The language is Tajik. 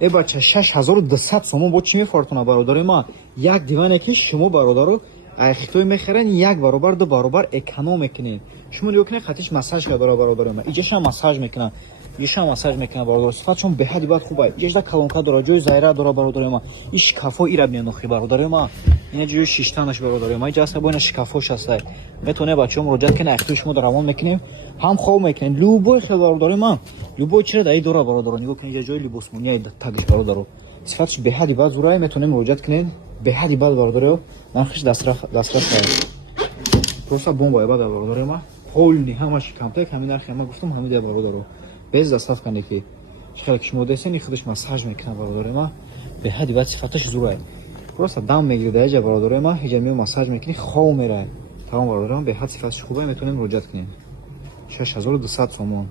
ای بچه 6200 сомон бо чӣ мефортуна бародари ма. Як диване ки шумо бародаро айхитои мехарен як баробар ду баробар эконом мекунед. Шумо нигоҳ кунед хатиш массаж кардара бародари ма. Иҷоша массаж мекунад. Иҷоша массаж мекунад бародар. Сифатшон беҳади бад хуба. Иҷоша калонка дора, ҷои зайра дора бародари ма. И шкафо ира менохи бародари ма. Ина ҷои шиштанаш бародари ма. Иҷоса бо ина шкафош ҳастай. Метоне бачаҳо муроҷиат кунед, айхитои шумо равон мекунем. Ҳам хоб мекунем. Любой хел бародари ма. Любой чира дай дора бародаро. Нигоҳ кунед ҷои либосмония тагиш бародаро. Сифатш беҳади бад зурай метонем муроҷиат кунед. Беҳади бад бародаро. Нархиш дастрас дар. Просто бомба бад бародари ма. Ҳолни ҳамаш камтек ҳамин нархи ма гуфтам ҳамин да бародаро. Без доставка неки. Шахал ки шумо десен худаш массаж мекунад бародари ма. Беҳади бад сифаташ зурай. Просто дам мегирда ҷа бародари ма. Ҳеҷа ми массаж мекунӣ хов мерай. Тамом бародари ма беҳад сифаташ хубай метонем муроҷиат кунем. 6200 сомон.